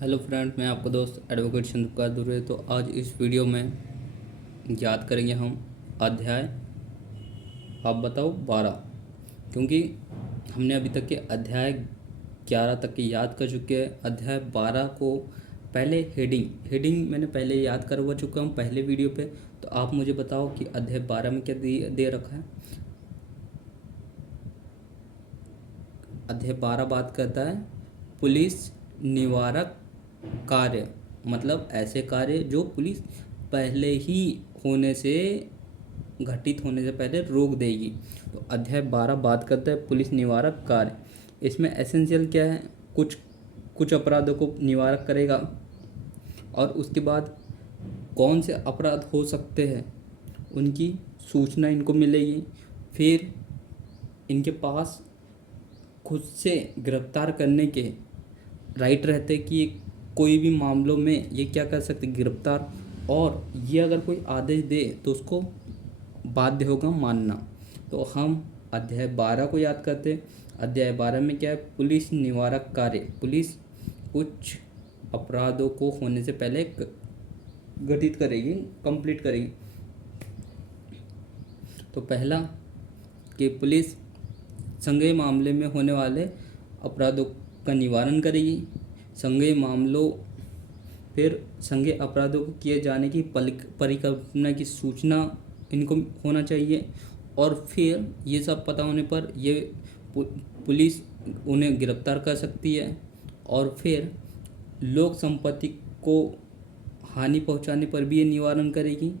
Hello friend, मैं आपका दोस्त एडवोकेट चंद्रप्रकाश दुर्वे। तो आज इस वीडियो में याद करेंगे हम अध्याय आप बताओ 12, क्योंकि हमने अभी तक के अध्याय 11 तक के याद कर चुके हैं। अध्याय 12 को पहले हेडिंग मैंने पहले याद करवा चुका हूँ पहले वीडियो पे। तो आप मुझे बताओ कि अध्याय 12 में क्या दे रखा है। अध्याय 12 बात करता है पुलिस निवारक कार्य, मतलब ऐसे कार्य जो पुलिस पहले ही होने से घटित होने से पहले रोक देगी। तो अध्याय 12 बात करता है पुलिस निवारक कार्य। इसमें एसेंशियल क्या है, कुछ कुछ अपराधों को निवारक करेगा और उसके बाद कौन से अपराध हो सकते हैं उनकी सूचना इनको मिलेगी। फिर इनके पास खुद से गिरफ्तार करने के राइट रहते कि कोई भी मामलों में ये क्या कर सकते गिरफ्तार, और ये अगर कोई आदेश दे तो उसको बाध्य होगा मानना। तो हम अध्याय 12 को याद करते हैं। अध्याय 12 में क्या है, पुलिस निवारक कार्य। पुलिस कुछ अपराधों को होने से पहले गठित करेगी, कंप्लीट करेगी। तो पहला कि पुलिस संज्ञेय मामले में होने वाले अपराधों का निवारण करेगी। संज्ञेय मामलों फिर संज्ञेय अपराधों को किए जाने की परिकल्पना की सूचना इनको होना चाहिए। और फिर ये सब पता होने पर ये पुलिस उन्हें गिरफ्तार कर सकती है। और फिर लोक संपत्ति को हानि पहुंचाने पर भी ये निवारण करेगी।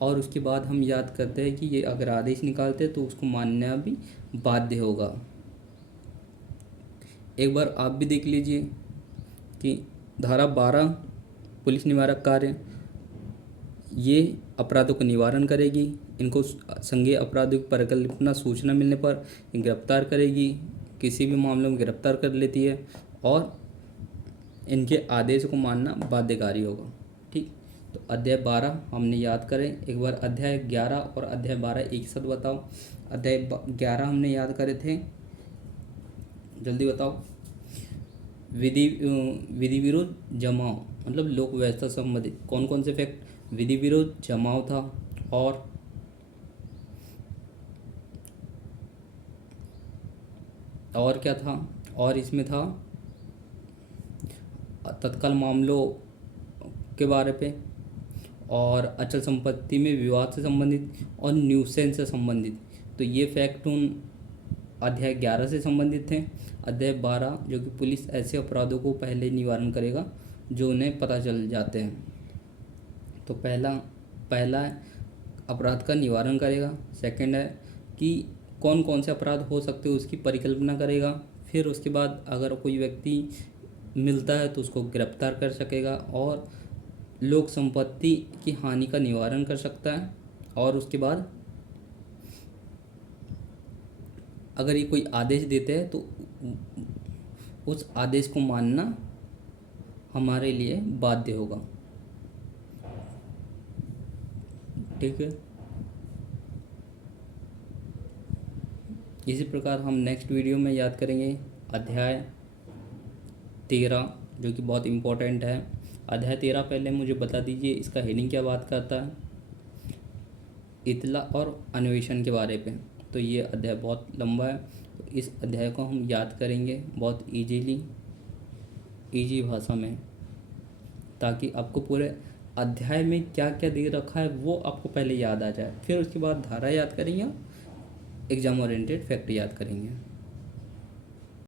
और उसके बाद हम याद करते हैं कि ये अगर आदेश निकालते हैं तो उसको मानना भी बाध्य होगा। एक बार आप भी देख लीजिए कि धारा 12 पुलिस निवारक कार्य ये अपराधों का निवारण करेगी। इनको संज्ञेय अपराधों की परिकल्पना सूचना मिलने पर गिरफ्तार करेगी, किसी भी मामले में गिरफ्तार कर लेती है और इनके आदेश को मानना बाध्यकारी होगा। ठीक, तो अध्याय 12 हमने याद करें। एक बार अध्याय 11 और अध्याय 12 एक साथ बताओ। अध्याय 11 हमने याद करे थे, जल्दी बताओ। विधि विरुद्ध जमाव, मतलब लोक व्यवस्था संबंधित कौन कौन से फैक्ट, विधि विरुद्ध जमाव था और क्या था, और इसमें था तत्काल मामलों के बारे पे, और अचल संपत्ति में विवाद से संबंधित और न्यूसेंस से संबंधित। तो ये फैक्ट उन अध्याय 11 से संबंधित थे। अध्याय 12 जो कि पुलिस ऐसे अपराधों को पहले निवारण करेगा जो उन्हें पता चल जाते हैं। तो पहला अपराध का निवारण करेगा। सेकंड है कि कौन कौन से अपराध हो सकते हैं उसकी परिकल्पना करेगा। फिर उसके बाद अगर कोई व्यक्ति मिलता है तो उसको गिरफ्तार कर सकेगा और लोक संपत्ति की हानि का निवारण कर सकता है। और उसके बाद अगर ये कोई आदेश देते हैं तो उस आदेश को मानना हमारे लिए बाध्य होगा। ठीक है, इसी प्रकार हम नेक्स्ट वीडियो में याद करेंगे अध्याय 13 जो कि बहुत इम्पोर्टेंट है। अध्याय 13 पहले मुझे बता दीजिए इसका हेडिंग क्या बात करता है। इतला और अन्वेषण के बारे पे। तो ये अध्याय बहुत लंबा है, तो इस अध्याय को हम याद करेंगे बहुत इजी भाषा में, ताकि आपको पूरे अध्याय में क्या क्या दे रखा है वो आपको पहले याद आ जाए। फिर उसके बाद धारा याद करेंगे, एग्जाम ओरिएंटेड फैक्ट याद करेंगे।